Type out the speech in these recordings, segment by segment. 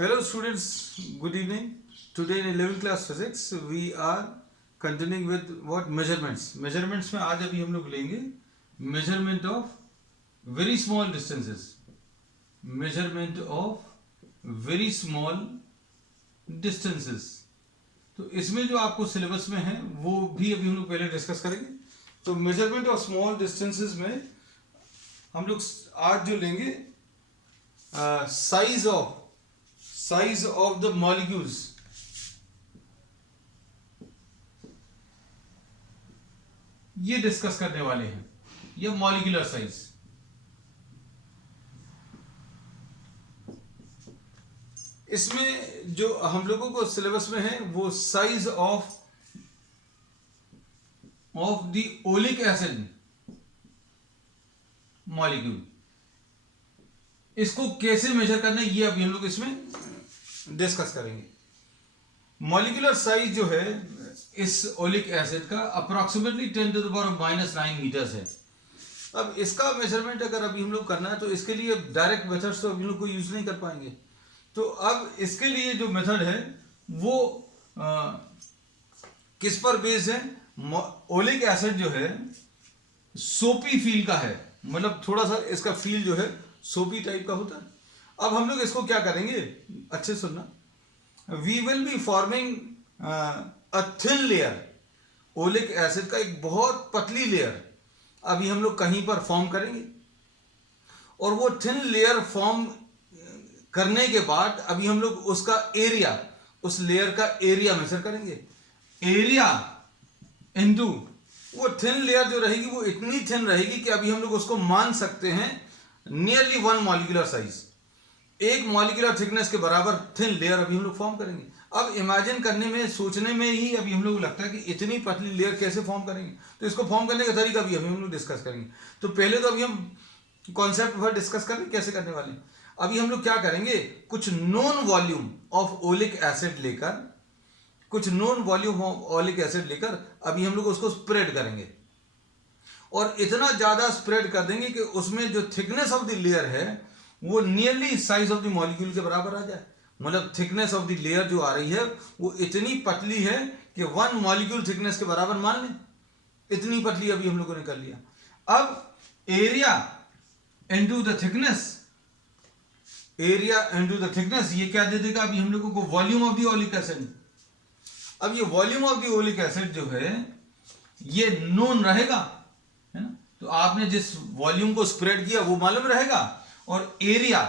Hello students, good evening. Today in 11th class physics we are continuing with what measurements. Measurements में आज अभी हम लोग लेंगे measurement of very small distances. Measurement of very small distances. तो इसमें जो आपको सिलेबस में है वो भी अभी हम लोग पहले डिस्कस करेंगे. तो मेजरमेंट ऑफ स्मॉल डिस्टेंसेस में हम लोग आज जो लेंगे साइज ऑफ द मॉलिक्यूल्स. ये डिस्कस करने वाले हैं. ये मॉलिक्यूलर साइज. इसमें जो हम लोगों को सिलेबस में है वो size of the oleic acid molecule. इसको कैसे मेजर करना है ये अभी हम लोग इसमें डिस्कस करेंगे. मॉलिक्यूलर साइज जो है इस ओलिक एसिड का approximately 10 to the power -9 metres है. अब इसका मेजरमेंट अगर अभी हम लोग करना है तो इसके लिए डायरेक्ट मेथड्स तो अभी हम लोग को यूज नहीं कर पाएंगे. तो अब इसके लिए जो मेथड है वो किस पर बेस्ड है. ओलिक एसिड जो है सोपी फील का है, मतलब थोड़ा सा इसका फील जो है सोपी टाइप का होता है. अब हम लोग इसको क्या करेंगे, अच्छे सुनना. We will be forming a thin layer. Oleic acid का एक बहुत पतली लेयर अभी हम लोग कहीं पर फॉर्म करेंगे और वो थिन लेयर फॉर्म करने के बाद अभी हम लोग उसका एरिया, उस लेयर का एरिया मेजर करेंगे. एरिया इनटू वो थिन लेयर जो रहेगी वो इतनी थिन रहेगी कि अभी हम लोग उसको मान सकते हैं नियरली 1 मॉलिक्यूलर साइज. एक मॉलिक्यूलर थिकनेस के बराबर थिन लेयर अभी हम लोग फॉर्म करेंगे. अब इमेजिन करने में, सोचने में ही अभी हम लोग लगता है कि इतनी पतली लेयर कैसे फॉर्म करेंगे. तो इसको फॉर्म करने का तरीका भी अभी हम लोग डिस्कस करेंगे. तो पहले तो अभी हम कॉन्सेप्ट पर डिस्कस करें कैसे करने वाले हैं. अभी हम लोग क्या करेंगे, कुछ known volume of oleic acid लेकर, अभी हम लोग उसको स्प्रेड करेंगे और इतना ज्यादा स्प्रेड कर देंगे कि उसमें जो थिकनेस ऑफ द लेयर है वो nearly size of the molecule के बराबर आ जाए. मतलब थिकनेस ऑफ द लेयर जो आ रही है वो इतनी पतली है कि 1 मॉलिक्यूल थिकनेस के बराबर मान लें. इतनी पतली अभी हम लोगों ने कर लिया. अब एरिया इनटू द थिकनेस, ये क्या दे देगा अभी हम लोगों को, volume of the oleic acid. अब ये volume of the oleic acid जो है ये नोन रहेगा, है ना. तो आपने जिस वॉल्यूम को स्प्रेड किया वो मालूम रहेगा और एरिया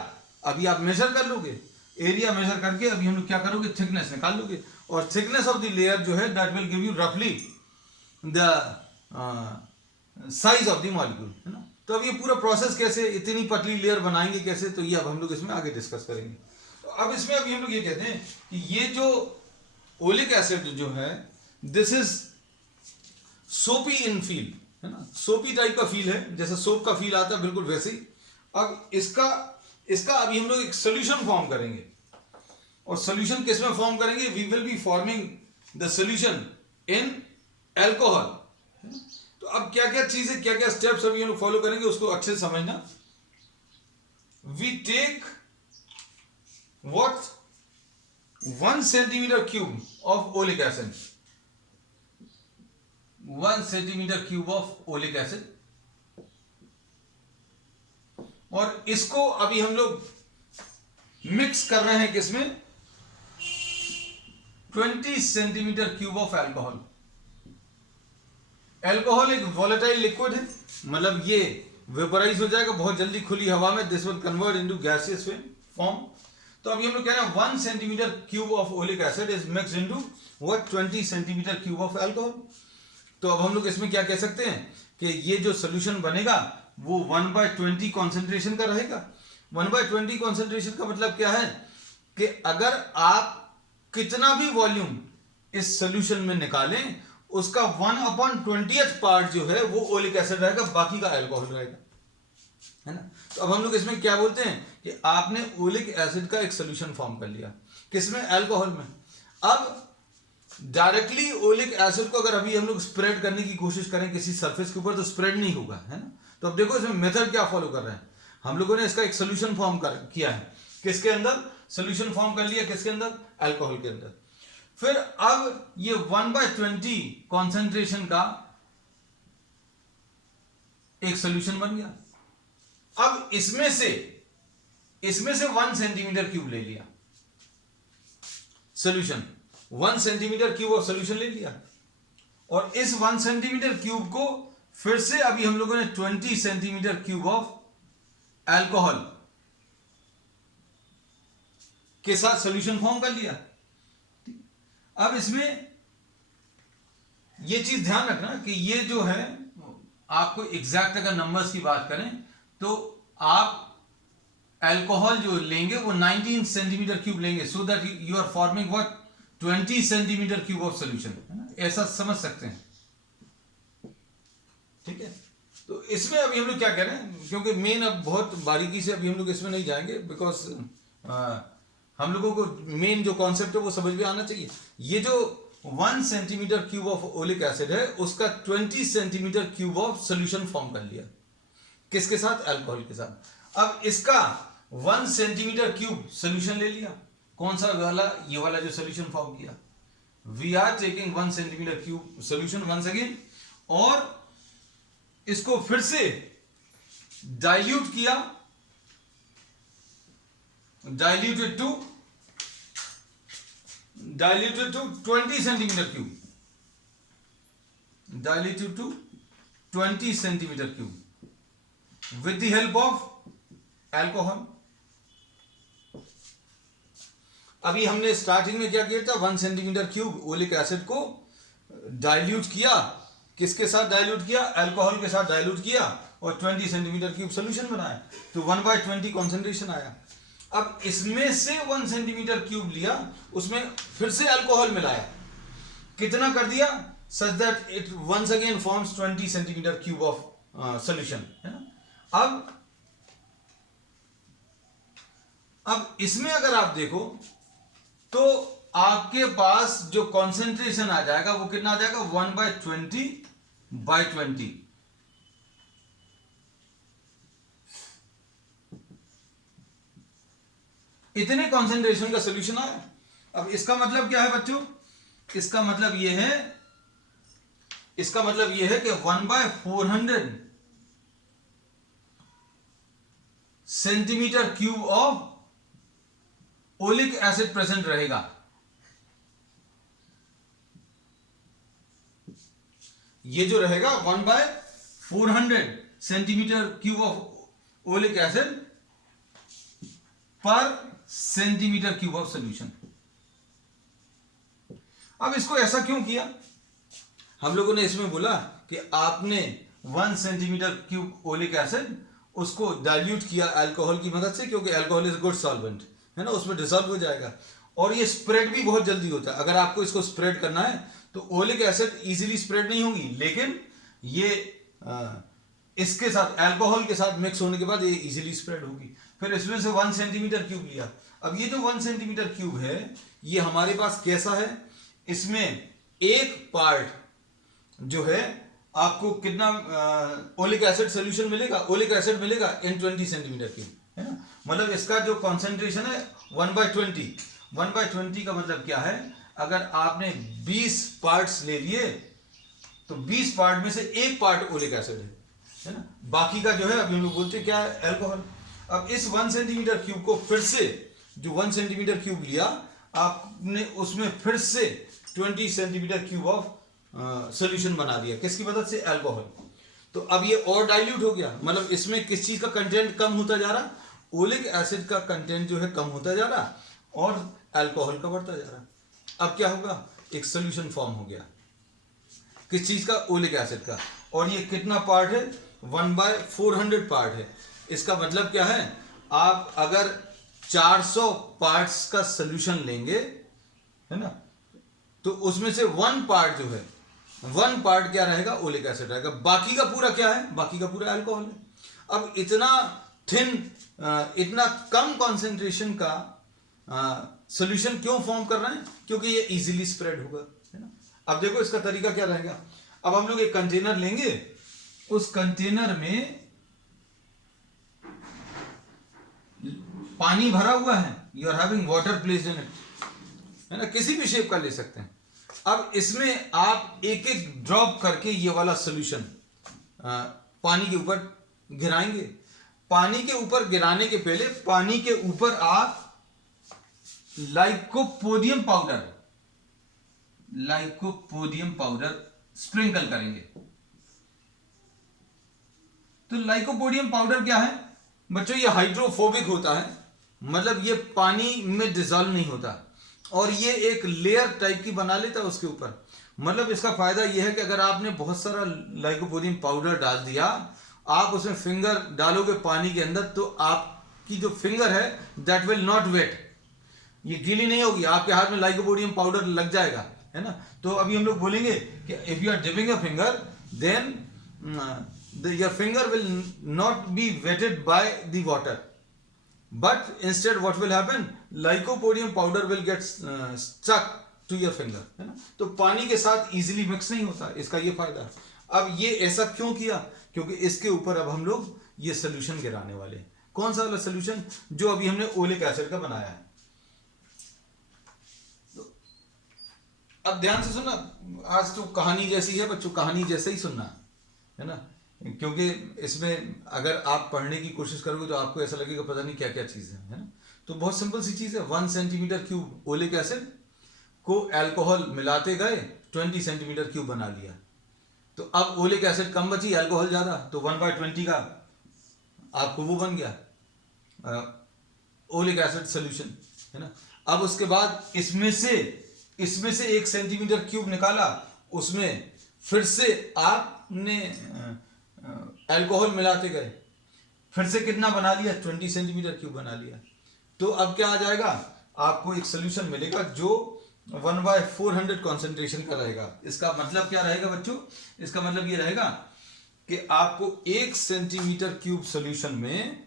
अभी आप मेजर कर लोगे. एरिया मेजर करके अभी हम लोग क्या करोगे, थिकनेस निकाल लोगे और थिकनेस ऑफ द लेयर जो है दैट विल गिव यू रफली the size of the molecule, है ना. तो अब ये पूरा प्रोसेस कैसे, इतनी पतली लेयर बनाएंगे कैसे, तो ये अब हम लोग इसमें आगे डिस्कस करेंगे. तो अब इसमें अभी हम लोग ये कहते हैं कि ये जो ओलिक एसिड जो है दिस इज सोपी इन फील, है ना. सोपी टाइप का फील है, जैसे सोप का फील आता है बिल्कुल वैसे ही. अब इसका अभी हम लोग एक सोल्यूशन फॉर्म करेंगे और सोल्यूशन किस में फॉर्म करेंगे, we will be forming the solution in alcohol. तो अब क्या क्या चीजें, क्या क्या स्टेप्स अभी हम लोग फॉलो करेंगे उसको अच्छे से समझना. We take what 1 centimetre cube of oleic acid, 1 centimetre cube of oleic acid, और इसको अभी हम लोग मिक्स कर रहे हैं किसमें, 20 centimetre cube of alcohol. Alcohol एक वॉलेटाइल लिक्विड है, मतलब ये वेपराइज हो जाएगा बहुत जल्दी खुली हवा में. This will convert into gaseous form. तो अभी हम लोग कह रहे हैं 1 centimetre cube of oleic acid is mixed into what 20 centimetre cube of alcohol. तो अब हम लोग इसमें क्या कह सकते हैं कि ये जो सोल्यूशन बनेगा वो 1/20 कॉन्सेंट्रेशन का रहेगा. 1/20 कॉन्सेंट्रेशन का मतलब क्या है कि अगर आप कितना भी वॉल्यूम इस सोल्यूशन में निकालें उसका 1/20th पार्ट जो है वो ओलिक एसिड रहेगा, बाकी का अल्कोहल रहेगा, है ना. तो अब हम लोग इसमें क्या बोलते हैं कि आपने ओलिक एसिड का एक सोल्यूशन फॉर्म कर लिया, किसमें, अल्कोहल में. अब डायरेक्टली ओलिक एसिड को अगर अभी हम लोग स्प्रेड करने की कोशिश करें किसी सरफेस के ऊपर तो स्प्रेड नहीं होगा, है ना. तो अब देखो इसमें मेथड क्या फॉलो कर रहे हैं हम लोगों ने. इसका एक सोल्यूशन फॉर्म किया है किसके अंदर? सोल्यूशन फॉर्म कर लिया किसके अंदर? अल्कोहल के अंदर। फिर अब ये 1/20 कॉन्सेंट्रेशन का एक सोल्यूशन बन गया। अब इसमें से 1 सेंटीमीटर क्यूब ले लिया solution, 1 centimetre cube of solution ले लिया, और इस 1 सेंटीमीटर क्यूब को फिर से अभी हम लोगों ने 20 सेंटीमीटर क्यूब ऑफ अल्कोहल के साथ सोल्यूशन फॉर्म कर लिया। अब इसमें यह चीज ध्यान रखना कि ये जो है आपको एग्जैक्ट अगर नंबर्स की बात करें तो आप अल्कोहल जो लेंगे वो 19 सेंटीमीटर क्यूब लेंगे, so that you are forming what 20 centimetre cube of solution, है ना, ऐसा समझ सकते हैं। ठीक है, तो इसमें अभी हम लोग क्या करें, क्योंकि मेन अब बहुत बारीकी से अभी हम लोग इसमें नहीं जाएंगे, बिकॉज हम लोगों को मेन जो कॉन्सेप्ट है वो समझ में आना चाहिए। ये जो 1 centimetre cube of oleic acid है उसका 20 centimetre cube of solution form कर लिया, किसके साथ? अल्कोहल के साथ। अब इसका 1 सेंटीमीटर क्यूब सोल्यूशन ले लिया, कौन सा वाला? ये वाला जो सोल्यूशन फॉर्म किया। We are taking 1 centimetre cube solution once again, और इसको फिर से डाइल्यूट किया, diluted to 20 centimetre cube, diluted to 20 centimetre cube with the help of alcohol. अभी हमने स्टार्टिंग में क्या किया था? 1 सेंटीमीटर क्यूब ओलिक एसिड को डाइल्यूट किया, किसके साथ डाइल्यूट किया? अल्कोहल के साथ डाइल्यूट किया, और 20 सेंटीमीटर क्यूब सोल्यूशन बनाया, तो 1/20 कॉन्सेंट्रेशन आया। अब इसमें से 1 सेंटीमीटर क्यूब लिया, उसमें फिर से अल्कोहल मिलाया, कितना कर दिया? Such that it once again forms 20 centimetre cube of solution, है ना। अब इसमें अगर आप देखो तो आपके पास जो कॉन्सेंट्रेशन आ जाएगा वो कितना आ जाएगा? 1/20/20। इतने कॉन्सेंट्रेशन का सोल्यूशन आया। अब इसका मतलब क्या है बच्चों? इसका मतलब यह है कि 1/400 centimetre cube of oleic acid present रहेगा। ये जो रहेगा 1/400 centimetre cube of oleic acid पर सेंटीमीटर क्यूब ऑफ सोल्यूशन। अब इसको ऐसा क्यों किया? हम लोगों ने इसमें बोला कि आपने 1 सेंटीमीटर क्यूब ओलिक एसिड उसको डाइल्यूट किया अल्कोहल की मदद से, क्योंकि अल्कोहल इज गुड सॉल्वेंट, है ना, उसमें डिसॉल्व हो जाएगा, और ये स्प्रेड भी बहुत जल्दी होता है। अगर आपको इसको स्प्रेड करना है तो ओलिक एसिड इजीली स्प्रेड नहीं होगी, लेकिन ये इसके साथ अल्कोहल के साथ मिक्स होने के बाद ये इजीली स्प्रेड होगी। फिर इसमें से 1 सेंटीमीटर क्यूब लिया। अब ये जो 1 सेंटीमीटर क्यूब है ये हमारे पास कैसा है? इसमें एक पार्ट जो है आपको कितना ओलिक एसिड सोल्यूशन मिलेगा? ओलिक एसिड मिलेगा इन 20 सेंटीमीटर क्यूब, है ना। मतलब इसका जो कॉन्सेंट्रेशन है 1/20। 1/20 का मतलब क्या है? अगर आपने 20 पार्ट्स ले लिए तो 20 पार्ट में से एक पार्ट ओलिक एसिड है ना, बाकी का जो है अभी हम लोग बोलते हैं क्या है? अल्कोहल। अब इस 1 सेंटीमीटर क्यूब को फिर से, जो 1 सेंटीमीटर क्यूब लिया आपने, उसमें फिर से 20 सेंटीमीटर क्यूब ऑफ सोल्यूशन बना दिया, किसकी मदद से? अल्कोहल। तो अब ये और डाइल्यूट हो गया, मतलब इसमें किस चीज का कंटेंट कम होता जा रहा? ओलिक एसिड का कंटेंट जो है कम होता जा रहा, और अल्कोहल का बढ़ता जा रहा। अब क्या होगा? एक सोल्यूशन फॉर्म हो गया, किस चीज का? ओलिक एसिड का। और ये कितना पार्ट है? 1/400 पार्ट है। इसका मतलब क्या है? आप अगर 400 पार्ट्स का सोल्यूशन लेंगे, है ना, तो उसमें से 1 पार्ट जो है, 1 पार्ट क्या रहेगा? ओलिक एसिड रहेगा। बाकी का पूरा क्या है? बाकी का पूरा अल्कोहल है। अब इतना थिन, इतना कम कॉन्सेंट्रेशन का सोल्यूशन क्यों फॉर्म कर रहे हैं? क्योंकि ये इजीली स्प्रेड होगा, है ना। अब देखो इसका तरीका क्या रहेगा। अब हम लोग एक कंटेनर लेंगे, उस कंटेनर में पानी भरा हुआ है, you are having water placed in it, है ना, किसी भी शेप का ले सकते हैं। अब इसमें आप एक एक ड्रॉप करके ये वाला सोल्यूशन पानी के ऊपर गिराएंगे। पानी के ऊपर गिराने के पहले पानी के ऊपर आप लाइकोपोडियम पाउडर स्प्रिंकल करेंगे। तो लाइकोपोडियम पाउडर क्या है बच्चों? ये हाइड्रोफोबिक होता है, मतलब ये पानी में डिसॉल्व नहीं होता और ये एक लेयर टाइप की बना लेता है उसके ऊपर। मतलब इसका फायदा यह है कि अगर आपने बहुत सारा लाइकोपोडियम पाउडर डाल दिया, आप उसमें फिंगर डालोगे पानी के अंदर, तो आपकी जो फिंगर है दैट विल नॉट वेट, ये गीली नहीं होगी, आपके हाथ में लाइकोपोडियम पाउडर लग जाएगा, है ना। तो अभी हम लोग बोलेंगे कि if you are dipping a finger then your finger will not be wetted by the water, but instead what will happen, lycopodium powder will get stuck to your finger, है ना। तो पानी के साथ easily mix नहीं होता, इसका ये फायदा है। अब ये ऐसा क्यों किया? क्योंकि इसके ऊपर अब हम लोग ये सोल्यूशन गिराने वाले हैं। कौन सा वाला सोल्यूशन? जो अभी हमने ओलिक एसिड का बनाया है। तो अब ध्यान से सुनना, आज तो कहानी जैसी है बच्चों, कहानी जैसे ही सुनना है ना, क्योंकि इसमें अगर आप पढ़ने की कोशिश करोगे तो आपको ऐसा लगेगा पता नहीं क्या क्या चीज़ है ना। तो बहुत सिंपल सी चीज़ है, 1 सेंटीमीटर क्यूब ओलिक एसिड को अल्कोहल मिलाते गए 20 सेंटीमीटर क्यूब बना लिया। तो अब ओलिक एसिड कम बची, अल्कोहल ज़्यादा, तो 1/20 का आपको वो बन गया ओलिक एसिड सोल्यूशन, है ना। अब उसके बाद इसमें से 1 सेंटीमीटर क्यूब निकाला, उसमें फिर से आपने अल्कोहल मिलाते गए, फिर से कितना बना लिया? 20 सेंटीमीटर क्यूब बना लिया। तो अब क्या आ जाएगा? आपको एक सोल्यूशन मिलेगा जो 1/400 कॉन्सेंट्रेशन का रहेगा। इसका मतलब क्या रहेगा बच्चों? इसका मतलब ये रहेगा कि आपको 1 सेंटीमीटर क्यूब सोल्यूशन में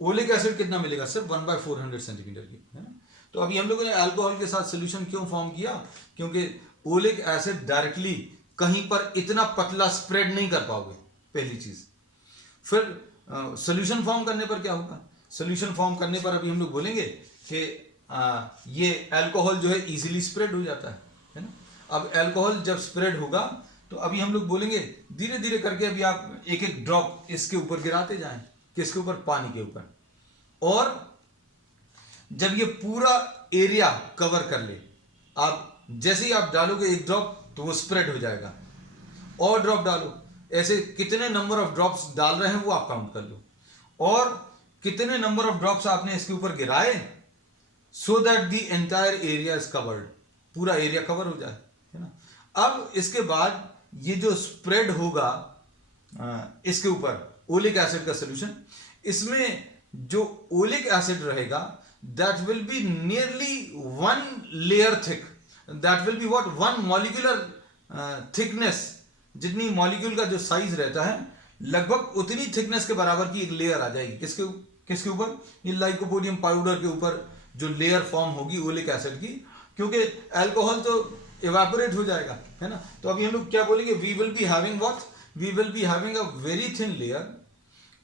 ओलिक एसिड कितना मिलेगा? सिर्फ 1/400 सेंटीमीटर क्यूब, है ना। तो अभी हम लोगों ने अल्कोहल के साथ सोल्यूशन क्यों फॉर्म किया? क्योंकि ओलिक एसिड डायरेक्टली कहीं पर इतना पतला स्प्रेड नहीं कर पाओगे, पहली चीज। फिर सोल्यूशन फॉर्म करने पर क्या होगा? सोल्यूशन फॉर्म करने पर अभी हम लोग बोलेंगे कि ये अल्कोहल जो है इजीली स्प्रेड हो जाता है ना। अब अल्कोहल जब स्प्रेड होगा तो अभी हम लोग बोलेंगे धीरे धीरे करके अभी आप एक एक ड्रॉप इसके ऊपर गिराते जाएं। किसके ऊपर? पानी के ऊपर। और जब ये पूरा एरिया कवर कर ले, आप जैसे ही आप डालोगे एक ड्रॉप तो वो स्प्रेड हो जाएगा, और ड्रॉप डालो। ऐसे कितने नंबर ऑफ ड्रॉप्स डाल रहे हैं वो आप काउंट कर लो, और कितने नंबर ऑफ ड्रॉप्स आपने इसके ऊपर गिराए so that the entire area is covered, पूरा एरिया कवर हो जाए, है ना। अब इसके बाद ये जो स्प्रेड होगा इसके ऊपर ओलिक एसिड का सोल्यूशन, इसमें जो ओलिक एसिड रहेगा that will be nearly 1 layer thick, that will be what 1 molecular thickness. जितनी मॉलिक्यूल का जो साइज रहता है लगभग उतनी थिकनेस के बराबर की एक लेयर आ जाएगी। किसके ऊपर? ये लाइकोपोडियम पाउडर के ऊपर जो लेयर फॉर्म होगी ओलिक एसिड की, क्योंकि अल्कोहल तो इवेपोरेट हो जाएगा, है ना। तो अभी हम लोग क्या बोलेंगे? We will be having what? We will be having a very thin layer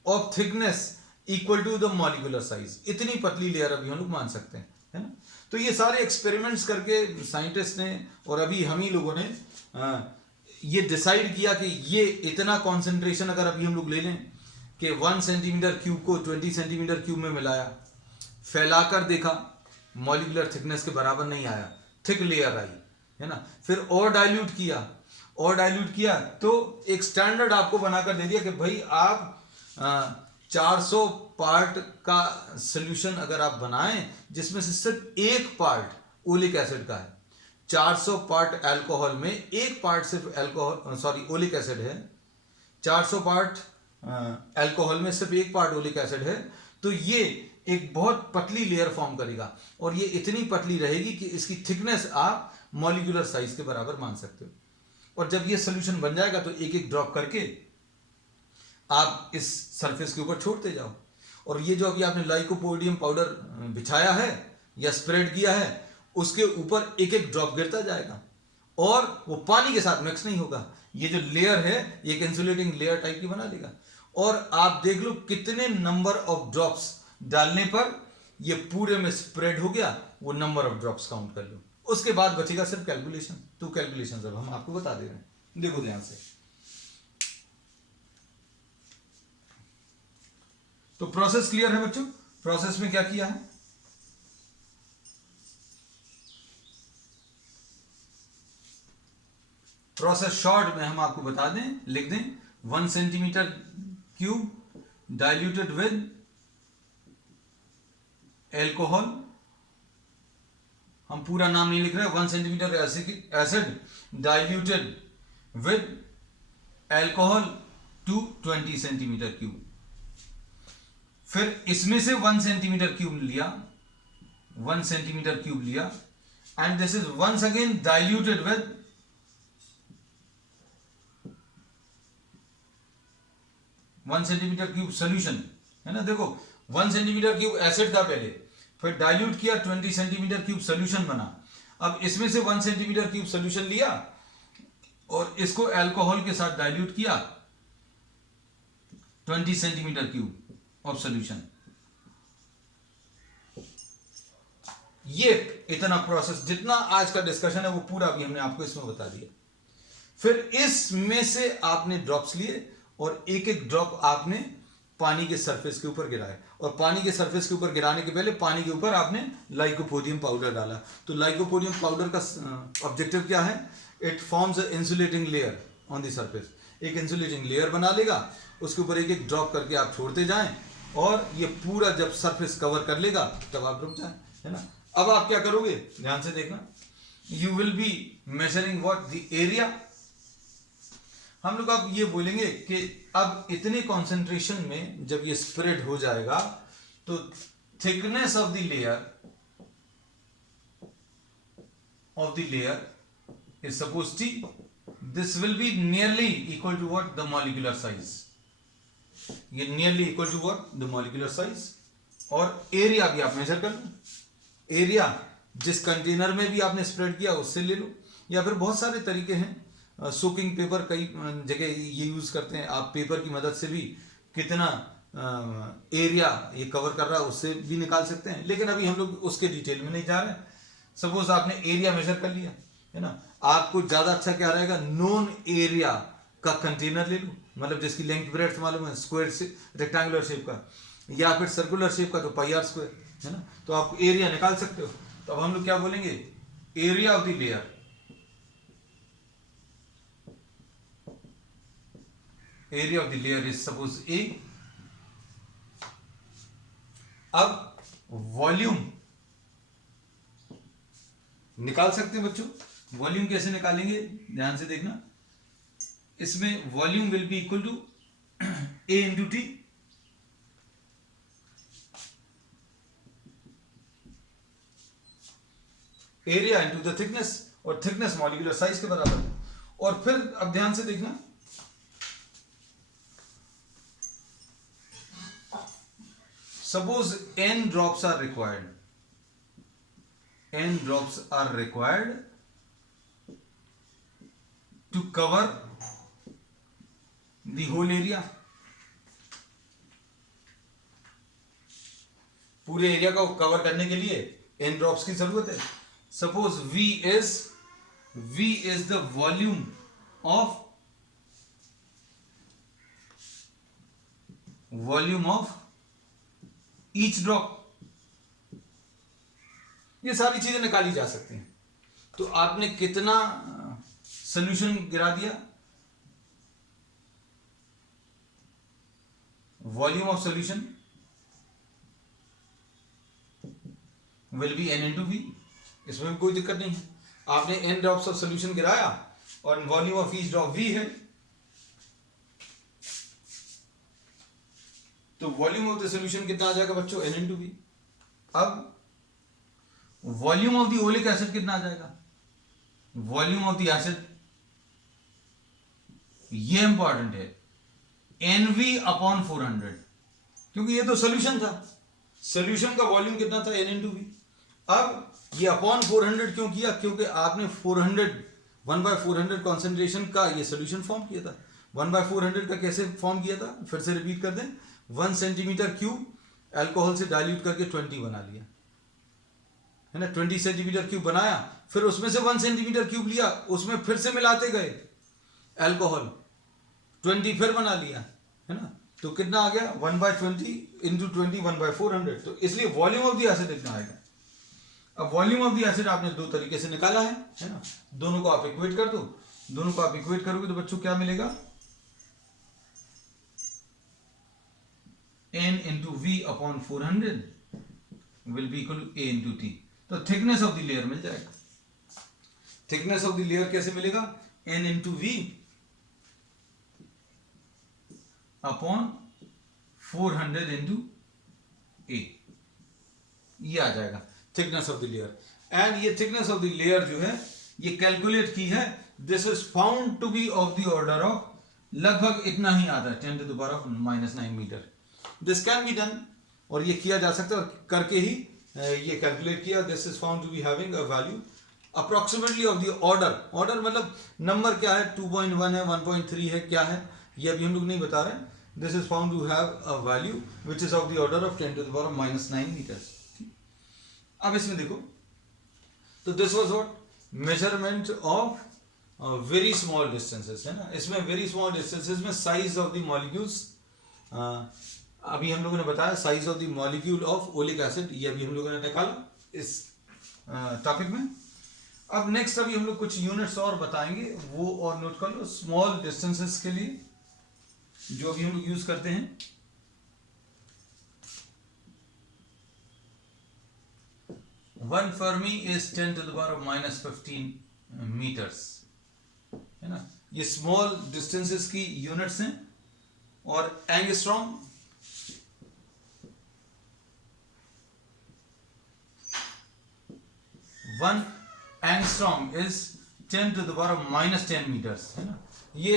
of thickness equal to the molecular size. इतनी पतली लेयर अभी हम लोग मान सकते हैं, है ना। तो ये सारे एक्सपेरिमेंट्स करके साइंटिस्ट ने और अभी हम ही लोगों ने ये डिसाइड किया कि ये इतना कॉन्सेंट्रेशन अगर अभी हम लोग ले लें कि 1 सेंटीमीटर क्यूब को 20 सेंटीमीटर क्यूब में मिलाया, फैलाकर देखा, मॉलिक्यूलर थिकनेस के बराबर नहीं आया, थिक लेयर आई, है ना। फिर और डाइल्यूट किया तो एक स्टैंडर्ड आपको बनाकर दे दिया कि भाई आप 400 पार्ट का सोल्यूशन अगर आप बनाएं जिसमें से सिर्फ 1 पार्ट ओलिक एसिड का है, 400 पार्ट अल्कोहल में 1 पार्ट सिर्फ ओलिक एसिड है, 400 पार्ट अल्कोहल में सिर्फ 1 पार्ट ओलिक एसिड है, तो ये एक बहुत पतली लेयर फॉर्म करेगा, और ये इतनी पतली रहेगी कि इसकी थिकनेस आप मॉलिक्यूलर साइज के बराबर मान सकते हो। और जब ये सोल्यूशन बन जाएगा तो एक एक ड्रॉप करके आप इस सरफेस के ऊपर छोड़ते जाओ, और ये जो अभी आपने लाइकोपोडियम पाउडर बिछाया है या स्प्रेड किया है उसके ऊपर एक एक ड्रॉप गिरता जाएगा, और वो पानी के साथ मिक्स नहीं होगा। ये जो लेयर है ये एक इंसुलेटिंग लेयर टाइप की बना देगा, और आप देख लो कितने नंबर ऑफ ड्रॉप्स डालने पर ये पूरे में स्प्रेड हो गया, वो नंबर ऑफ ड्रॉप्स काउंट कर लो, उसके बाद बचेगा सिर्फ कैलकुलेशन। तो कैलकुलेशन अब हम आपको बता दे रहे हैं, देखो ध्यान से। तो प्रोसेस क्लियर है बच्चों? प्रोसेस में क्या किया है? प्रोसेस शॉर्ट में हम आपको बता दें, लिख दें 1 centimetre cube diluted with alcohol, हम पूरा नाम नहीं लिख रहे, 1 centimetre acid diluted with alcohol to 20 centimetre cube. फिर इसमें से 1 सेंटीमीटर क्यूब लिया, 1 सेंटीमीटर क्यूब लिया, and this is once again diluted with 1 centimetre cube solution, है ना। देखो 1 सेंटीमीटर क्यूब एसिड था पहले, फिर डाइल्यूट किया, 20 सेंटीमीटर क्यूब सोल्यूशन बना। अब इसमें से 1 सेंटीमीटर क्यूब सोल्यूशन लिया और इसको अल्कोहल के साथ डाइल्यूट किया, 20 सेंटीमीटर क्यूब ऑफ सोल्यूशन। ये इतना प्रोसेस, जितना आज का डिस्कशन है वो पूरा भी हमने आपको इसमें बता दिया। फिर इसमें से आपने ड्रॉप्स लिए और एक एक ड्रॉप आपने पानी के सरफेस के ऊपर गिराया, और पानी के सरफेस के ऊपर गिराने के पहले पानी के ऊपर आपने लाइकोपोडियम पाउडर डाला। तो लाइकोपोडियम पाउडर का ऑब्जेक्टिव क्या है? It forms a insulating layer on the surface, एक इंसुलेटिंग लेयर बना लेगा, उसके ऊपर एक एक ड्रॉप करके आप छोड़ते जाएं, और ये पूरा जब सरफेस कवर कर लेगा तब आप रुक जाएं, है ना। अब आप क्या करोगे, ध्यान से देखना, you will be measuring what the area. हम लोग अब ये बोलेंगे कि अब इतने कॉन्सेंट्रेशन में जब ये स्प्रेड हो जाएगा तो thickness of the layer is suppose T, this will be nearly equal to what the molecular size, ये nearly equal to what the molecular size. और एरिया भी आप मेजर कर लो, एरिया जिस कंटेनर में भी आपने स्प्रेड किया उससे ले लो, या फिर बहुत सारे तरीके हैं। सोकिंग पेपर कई जगह ये यूज करते हैं, आप पेपर की मदद से भी कितना एरिया ये कवर कर रहा है उससे भी निकाल सकते हैं, लेकिन अभी हम लोग उसके डिटेल में नहीं जा रहे हैं। सपोज आपने एरिया मेजर कर लिया, है ना, आपको ज्यादा अच्छा क्या रहेगा, नॉन एरिया का कंटेनर ले लो, मतलब जिसकी लेंथ ब्रेड्थ मालूम है, स्क्वायर से रेक्टेंगुलर शेप का, या फिर सर्कुलर शेप का तो पाई आर स्क्वायर, है ना, तो आप एरिया निकाल सकते हो। तो अब हम लोग क्या बोलेंगे, area of the layer, area of the layer is suppose A. अब वॉल्यूम निकाल सकते हैं बच्चों, वॉल्यूम कैसे निकालेंगे, ध्यान से देखना, इसमें volume will be equal to A into T, area into the thickness, और थिकनेस मॉलिक्यूलर साइज के बराबर है। और फिर अब ध्यान से देखना, suppose n drops are required, n drops are required to cover the whole area, पूरे एरिया को कवर करने के लिए n ड्रॉप्स की जरूरत है। Suppose v is the volume of each drop, ये सारी चीजें निकाली जा सकती हैं। तो आपने कितना सोल्यूशन गिरा दिया, volume of solution will be n into V, इसमें भी कोई दिक्कत नहीं है। आपने n ड्रॉप्स ऑफ सोल्यूशन गिराया और volume of each drop v है, तो वॉल्यूम ऑफ द सोल्यूशन कितना आ जाएगा बच्चों, n इंटू वी। अब volume of the oleic acid कितना आ जाएगा, वॉल्यूम ऑफ द एसिड, ये इंपॉर्टेंट है, NV अपॉन 400, क्योंकि ये तो सोल्यूशन था, सोल्यूशन का वॉल्यूम कितना था, n इंटू वी। अब ये अपॉन 400 क्यों किया, क्योंकि आपने 1/400 कॉन्सेंट्रेशन का ये सोल्यूशन फॉर्म किया था। 1/400 का कैसे फॉर्म किया था, फिर से रिपीट कर दें, 1 सेंटीमीटर क्यूब अल्कोहल से डाइल्यूट करके 20 बना लिया, है ना, 20 सेंटीमीटर क्यूब बनाया, फिर उसमें से 1 सेंटीमीटर क्यूब लिया, उसमें फिर से मिलाते गए अल्कोहल, 20 फिर बना लिया, है ना, तो कितना आ गया 1/20 इंटू 20 1/400। तो इसलिए वॉल्यूम ऑफ द एसिड इतना आएगा। अब वॉल्यूम ऑफ द एसिड आपने दो तरीके से निकाला है ना, दोनों को आप इक्वेट कर दो, दोनों को आप इक्वेट करोगे तो बच्चों क्या मिलेगा, n into V upon 400 will be equal to a into T. तो थिकनेस ऑफ द लेयर मिल जाएगा। थिकनेस ऑफ द लेयर कैसे मिलेगा, n into V upon 400 into a, ये आ जाएगा thickness of the layer. And ये थिकनेस ऑफ द लेयर जो है ये कैलकुलेट की है, this is found to be of the order of, लगभग इतना ही आता है 10⁻⁹ metre. This can be done, और ये किया जा सकता है, और करके ही ये कैलकुलेट किया। This is found to be having a value approximately of the order, order मतलब नंबर क्या है, 2.1 है, 1.3 है, क्या है ये अभी हम लोग नहीं बता रहे हैं। This is found to have a value which is of the order of 10⁻⁹ metre. अब इसमें देखो, तो this was what, measurement of very small distances, है ना, इसमें वेरी स्मॉल डिस्टेंसेस में साइज ऑफ द मॉलिक्यूल्स, अभी हम लोगों ने बताया size of the molecule of oleic acid, ये अभी हम लोगों ने निकाला इस टॉपिक में। अब नेक्स्ट अभी हम लोग कुछ यूनिट्स और बताएंगे, वो और नोट कर लो, स्मॉल डिस्टेंसेस के लिए जो अभी हम लोग यूज करते हैं। वन फर्मी इज 10⁻⁻15 मीटर्स, है ना, ये स्मॉल डिस्टेंसेस की यूनिट्स हैं। और angstrom, one angstrom is 10⁻⁻10 metres, है ना, ये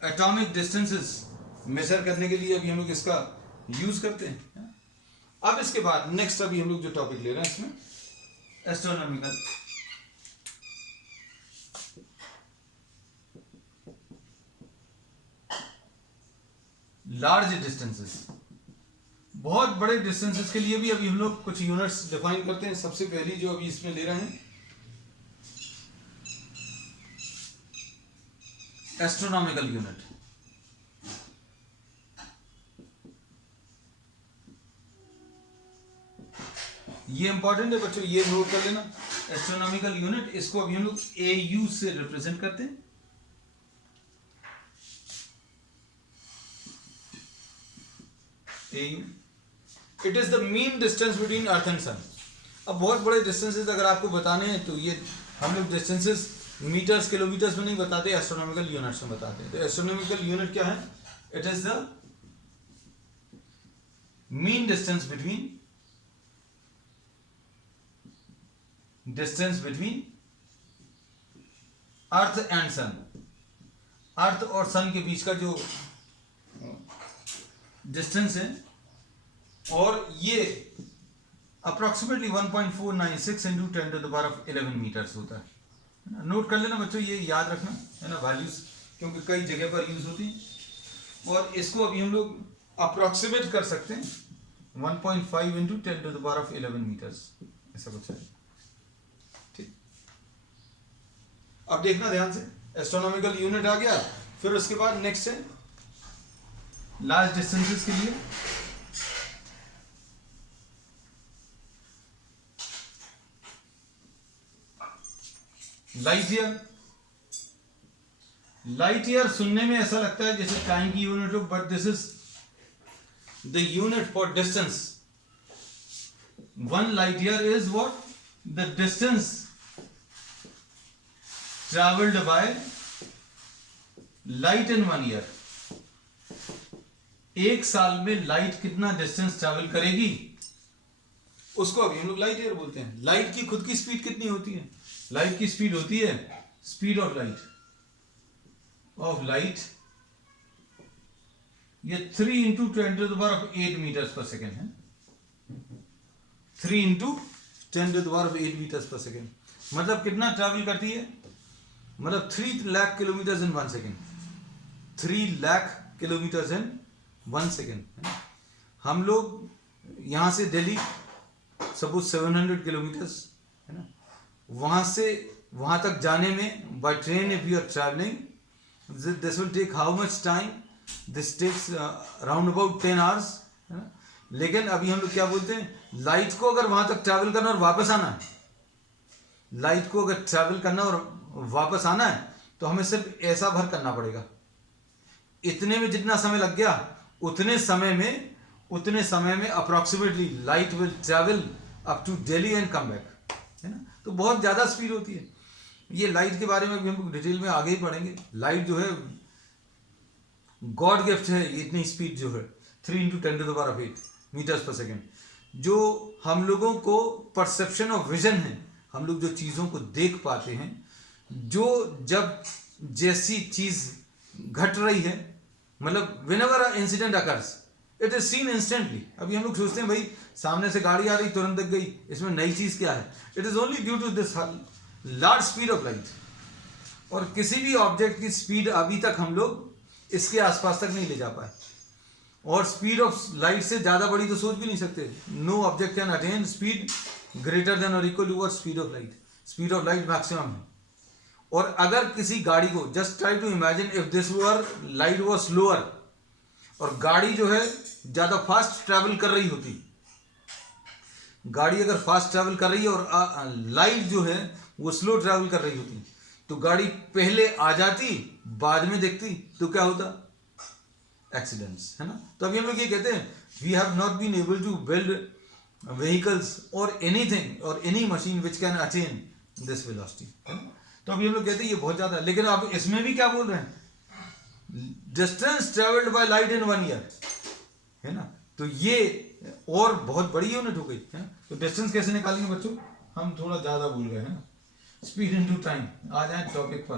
एटॉमिक डिस्टेंसेस मेजर करने के लिए अभी हम लोग इसका यूज करते हैं। अब इसके बाद नेक्स्ट अभी हम लोग जो टॉपिक ले रहे हैं इसमें एस्ट्रोनॉमिकल, लार्ज डिस्टेंसेस, बहुत बड़े डिस्टेंसेस के लिए भी अभी हम लोग कुछ यूनिट्स डिफाइन करते हैं। सबसे पहली जो अभी इसमें ले रहे हैं एस्ट्रोनॉमिकल यूनिट। ये इंपॉर्टेंट है बच्चों, ये नोट कर लेना, एस्ट्रोनॉमिकल यूनिट, इसको अभी हम लोग AU से रिप्रेजेंट करते हैं। AU, it is the mean distance between earth and sun. अब बहुत बड़े डिस्टेंसेस अगर आपको बताने हैं तो ये हम लोग डिस्टेंसेस मीटर्स किलोमीटर्स में नहीं बताते, एस्ट्रोनॉमिकल यूनिट्स में बताते हैं। तो एस्ट्रोनॉमिकल यूनिट क्या है, it is the mean distance between earth and sun, earth और सन के बीच का जो डिस्टेंस है, और ये अप्रोक्सीमेटली 1.496 इंटू 10⁻11 मीटर्स होता है। नोट कर लेना बच्चों, ये याद रखना, है ना, वैल्यूज, क्योंकि कई जगह पर यूज होती हैं। और इसको अभी हम लोग अप्रोक्सीमेट कर सकते हैं 1.5 इंटू 10⁻11 मीटर्स, ऐसा कुछ है। ठीक, अब देखना ध्यान से, एस्ट्रोनॉमिकल यूनिट आ गया, फिर उसके बाद नेक्स्ट है लार्ज डिस्टेंसेस के लिए लाइट ईयर। लाइट ईयर सुनने में ऐसा लगता है जैसे टाइम की यूनिट हो, but this is the unit for distance. One light year is what, the distance travelled by light in 1 year. एक साल में लाइट कितना डिस्टेंस ट्रेवल करेगी, उसको अभी हम लोग लाइट ईयर बोलते हैं। लाइट की खुद की स्पीड कितनी होती है, लाइट की स्पीड होती है, स्पीड ऑफ लाइट ये 3 इंटू 10⁸ मीटर्स पर सेकेंड है। 3 इंटू 10⁸ मीटर्स पर सेकेंड मतलब कितना ट्रैवल करती है, मतलब 3 लाख किलोमीटर इन 1 सेकेंड, 3 लाख किलोमीटर इन 1 सेकेंड। हम लोग यहाँ से दिल्ली सपोज 700 किलोमीटर्स है ना, वहाँ से वहाँ तक जाने में by train if you are travelling this will take how much time, this takes round about 10 hours है ना। लेकिन अभी हम लोग क्या बोलते हैं, लाइट को अगर वहाँ तक ट्रैवल करना और वापस आना है, लाइट को अगर ट्रैवल करना और वापस आना है तो हमें सिर्फ ऐसा भर करना पड़ेगा। इतने में जितना समय लग गया उतने समय में approximately light will travel up to Delhi and come back है ना। तो बहुत ज़्यादा स्पीड होती है। ये लाइट के बारे में भी हम डिटेल में आगे ही पढ़ेंगे। लाइट जो है गॉड गिफ्ट है, इतनी स्पीड जो है 3 × 10⁸ मीटर्स पर सेकेंड। जो हम लोगों को परसेप्शन ऑफ विजन है, हम लोग जो चीज़ों को देख पाते हैं, जो जब जैसी चीज़ घट रही है, मतलब whenever a incident occurs it is seen instantly. अभी हम लोग सोचते हैं भाई सामने से गाड़ी आ रही तुरंत दिख गई, इसमें नई चीज़ क्या है? It is only due to this large speed of light. और किसी भी ऑब्जेक्ट की स्पीड अभी तक हम लोग इसके आसपास तक नहीं ले जा पाए, और स्पीड ऑफ लाइट से ज़्यादा बड़ी तो सोच भी नहीं सकते। No object can attain speed greater than or equal to speed of light. Speed of light maximum है। और अगर किसी गाड़ी को just try to imagine if this were light was slower, और गाड़ी जो है ज़्यादा फास्ट ट्रैवल कर रही होती, गाड़ी अगर फास्ट ट्रैवल कर रही है और लाइट जो है वो स्लो ट्रैवल कर रही होती, तो गाड़ी पहले आ जाती बाद में देखती तो क्या होता? एक्सीडेंट्स है ना। तो अभी हम लोग ये कहते हैं we have not been able to build vehicles और एनीथिंग और any machine which can attain this velocity है ना। तो अभी हम लोग कहते हैं ये बहुत ज़्यादा है। लेकिन अब इसमें भी क्या बोल रहे हैं? Distance travelled by light in 1 year है ना। तो ये और बहुत बड़ी यूनिट हो गई है। तो डिस्टेंस कैसे निकालेंगे बच्चों? हम थोड़ा ज़्यादा भूल गए हैं ना। Speed into time. आ जाए टॉपिक पर,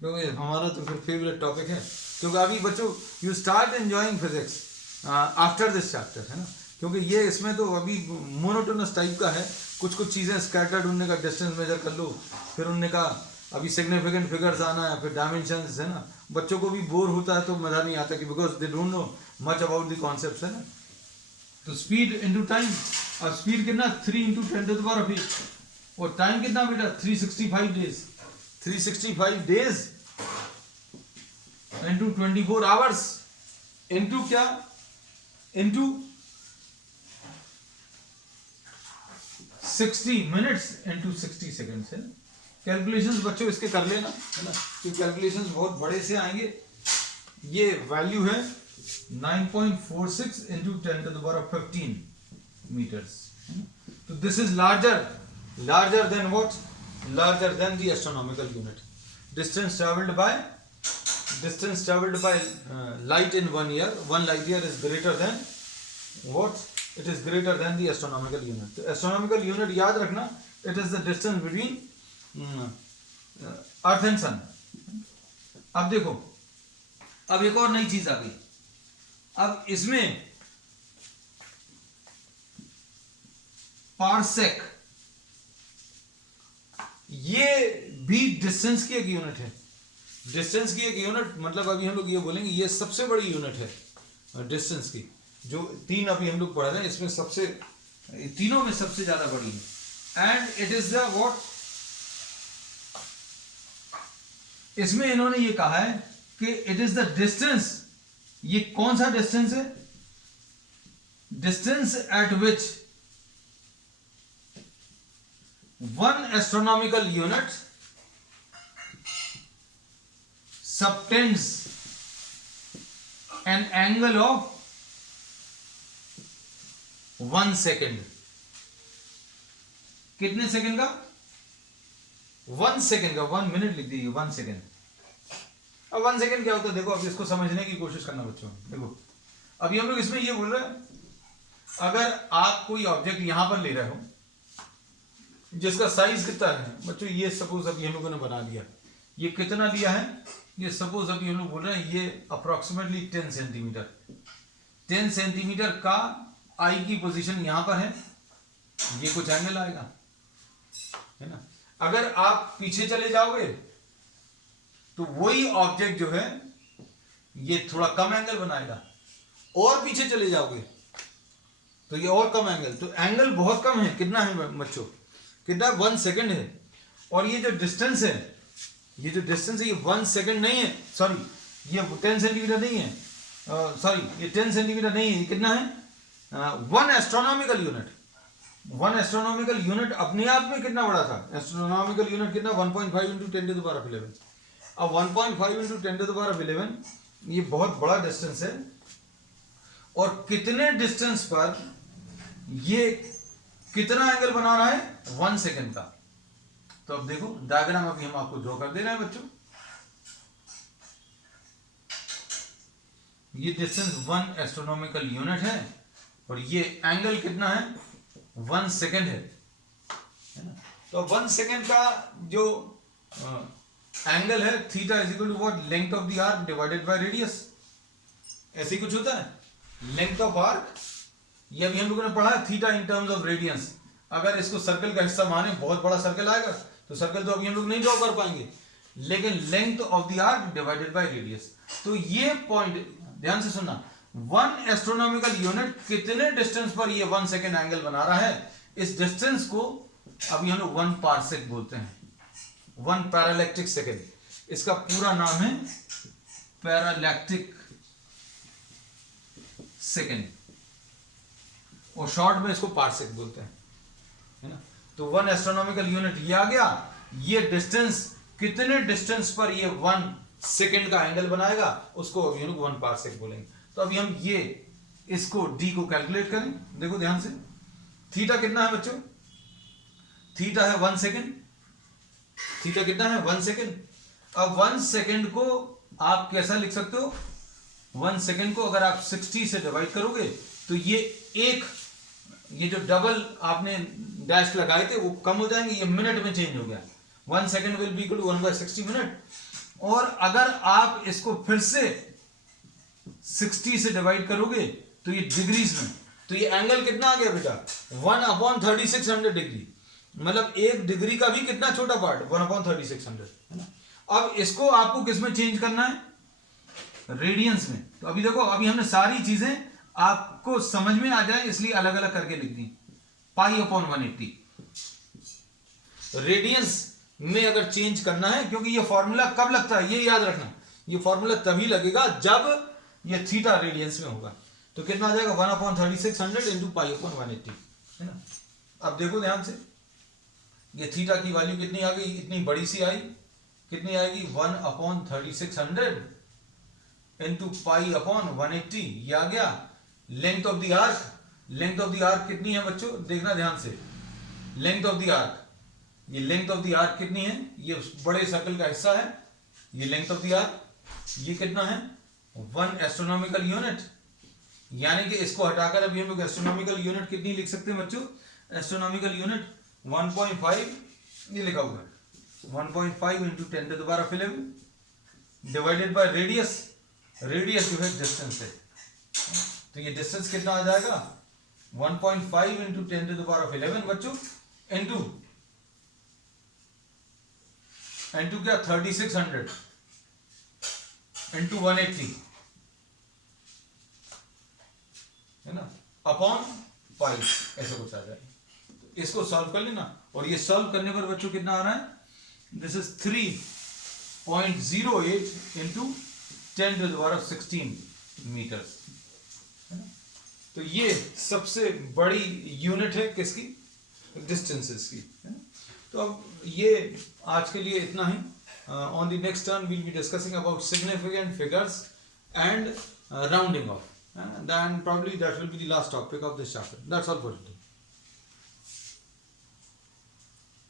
क्योंकि हमारा तो फिर फेवरेट टॉपिक है। क्योंकि अभी बच्चों you start enjoying physics after this chapter है ना। क्योंकि ये इसमें तो अभी मोनोटोनस टाइप का है। कुछ कुछ चीज़ें स्कैटर्ड, उनने का डिस्टेंस मेजर कर लो, फिर उनने का अभी सिग्निफिकेंट फिगर्स आना है, फिर डायमेंशंस है ना। बच्चों को भी बोर होता है तो मज़ा नहीं आता कि because they don't know much about the concepts है ना। तो स्पीड इनटू टाइम, और स्पीड कितना 3 × 10⁸, और टाइम कितना बेटा 365 days. 365 days into 24 hours into क्या? इनटू 60 मिनट्स इनटू 60 सेकेंड्स है। कैलकुलेशंस बच्चों इसके कर लेना है ना, क्योंकि कैलकुलेशंस बहुत बड़े से आएंगे। ये वैल्यू है 9.46 × 10⁻15 मीटर्स। तो this is larger than what? Larger than the astronomical unit. Distance travelled by light in 1 year, 1 light year is greater than what? It is greater than the astronomical unit. तो astronomical unit याद रखना, it is the distance between earth and sun. अब देखो, अब एक और नई चीज आ गई। अब इसमें पारसेक, ये भी डिस्टेंस की एक यूनिट है। डिस्टेंस की एक यूनिट मतलब अभी हम लोग ये बोलेंगे ये सबसे बड़ी यूनिट है डिस्टेंस की। जो 3 अभी हम लोग पढ़ रहे हैं, इसमें सबसे, तीनों में सबसे ज्यादा बड़ी है। And it is the what? इसमें इन्होंने ये कहा है कि इट इज द डिस्टेंस। ये कौन सा डिस्टेंस है? Distance eight which 1 astronomical unit subtends an angle of 1 second. कितने सेकेंड का? 1 सेकेंड का। 1 मिनट लिख दीजिए, 1 सेकेंड। अब 1 सेकेंड क्या होता है देखो, अब इसको समझने की कोशिश करना बच्चों। देखो अभी हम लोग इसमें ये बोल रहे हैं, अगर आप कोई ऑब्जेक्ट यहां पर ले रहे हो जिसका साइज कितना है बच्चों, ये सपोज अभी हम लोगों ने बना लिया, ये कितना लिया है? ये सपोज अभी हम लोग बोल रहे हैं ये अप्रोक्सीमेटली 10 सेंटीमीटर। 10 सेंटीमीटर का आई की पोजीशन यहां पर है, ये कुछ एंगल आएगा है ना। अगर आप पीछे चले जाओगे तो वही ऑब्जेक्ट जो है ये थोड़ा कम एंगल बनाएगा, और पीछे चले जाओगे तो ये और कम एंगल, तो एंगल बहुत कम है, कितना है बच्चों, कितना 1 सेकंड है। और ये जो डिस्टेंस है, ये जो डिस्टेंस है ये 1 सेकंड नहीं है, सॉरी ये 10 सेंटीमीटर नहीं है, सॉरी ये 10 सेंटीमीटर नहीं है, ये कितना है 1 एस्ट्रोनॉमिकल यूनिट। 1 एस्ट्रोनॉमिकल यूनिट अपने आप में कितना बड़ा था, एस्ट्रोनॉमिकल यूनिट कितना 1.5 into 10 to the power of 11। अब 1.5 into 10 to the power of 11 ये बहुत बड़ा डिस्टेंस है, और कितने डिस्टेंस पर ये कितना एंगल बना रहा है 1 सेकंड का। तो अब देखो डायग्राम अभी हम आपको ड्रॉ कर दे रहे हैं बच्चों। ये डिस्टेंस 1 एस्ट्रोनॉमिकल यूनिट है, और ये एंगल कितना है 1 सेकंड है ना। तो 1 सेकंड का जो एंगल है theta is equal to what, length of the arc divided by radius. ऐसे ही कुछ होता है लेंथ ऑफ आर्क, ये अभी हम लोगों ने पढ़ा है theta in terms of radians. अगर इसको सर्कल का हिस्सा माने, बहुत बड़ा सर्कल आएगा, तो सर्कल तो अभी हम लोग नहीं ड्रॉ कर पाएंगे, लेकिन length of the arc divided by radius. तो ये पॉइंट ध्यान से सुनना, 1 एस्ट्रोनॉमिकल यूनिट कितने डिस्टेंस पर ये 1 सेकंड एंगल बना रहा है, इस डिस्टेंस को अभी हम लोग 1 पार्सेक बोलते हैं, 1 पैरालैक्टिक सेकंड। इसका पूरा नाम है पैरालैक्टिक सेकंड, और शॉर्ट में इसको पार्सेक बोलते हैं, है ना। तो 1 एस्ट्रोनॉमिकल यूनिट ये आ गया, ये डिस्टेंस कितने डिस्टेंस पर ये 1 सेकंड का एंगल बनाएगा, उसको अभी हम लोग 1 पार्सेक बोलेंगे। तो अभी हम ये इसको d को कैलकुलेट करें, देखो ध्यान से, थीटा कितना है बच्चों, थीटा है 1 सेकंड, थीटा कितना है 1 सेकंड। अब 1 सेकंड को आप कैसा लिख सकते हो, 1 सेकंड को अगर आप 60 से डिवाइड करोगे तो ये जो डबल आपने डैश लगाए थे वो कम हो जाएंगे, ये मिनट में चेंज हो गया, 1 second will be equal to 1/60 minute. और अगर आप इसको फिर से 60 से डिवाइड करोगे तो ये डिग्रीज में, तो ये एंगल कितना आ गया बेटा 1/3600 डिग्री, मतलब 1 डिग्री का भी कितना छोटा पार्ट 1/3600, है ना। अब इसको आपको किस में चेंज करना है, रेडियंस में। तो अभी देखो, अभी हमने सारी चीजें आपको समझ में आ जाए इसलिए अलग अलग करके लिख दी। π/180 रेडियंस में अगर चेंज करना है, क्योंकि ये फॉर्मूला कब लगता है ये याद रखना, ये फॉर्मूला तभी लगेगा जब ये थीटा रेडियंस में होगा। तो कितना आ जाएगा 1/3600 इंटू π/180, है ना। अब देखो ध्यान से, ये थीटा की वैल्यू कितनी आ गई, इतनी बड़ी सी आई, कितनी आएगी 1/3600 इंटू π/180, ये आ गया। Length of the arc, length of the arc कितनी है बच्चों, देखना ध्यान से, लेंथ ऑफ द आर्क, ये लेंथ ऑफ द आर्क कितनी है, ये बड़े सर्कल का हिस्सा है, ये लेंथ ऑफ द आर्क, ये कितना है 1 एस्ट्रोनॉमिकल यूनिट। यानी कि इसको हटाकर अभी हम लोग एस्ट्रोनॉमिकल यूनिट कितनी लिख सकते हैं बच्चों, एस्ट्रोनॉमिकल यूनिट 1.5, ये लिखा हुआ है 1.5 into 10 to the power of 11 divided by radius, radius जो है डिस्टेंस है, तो ये डिस्टेंस कितना आ जाएगा 1.5 into 10 to the power of 11 बच्चों, इंटू क्या 3600 इंटू 180, है ना, अपॉन 5, ऐसा कुछ आ जाएगा। इसको सॉल्व कर लेना, और ये सॉल्व करने पर बच्चों कितना आ रहा है, this is 3.08 into 10 to the power of 16 metres, है ना। तो ये सबसे बड़ी यूनिट है किसकी, डिस्टेंसेस की, है ना। तो अब ये आज के लिए इतना ही। On the next turn we'll be discussing about significant figures and rounding off, then probably that will be the last topic of this chapter. That's all for today.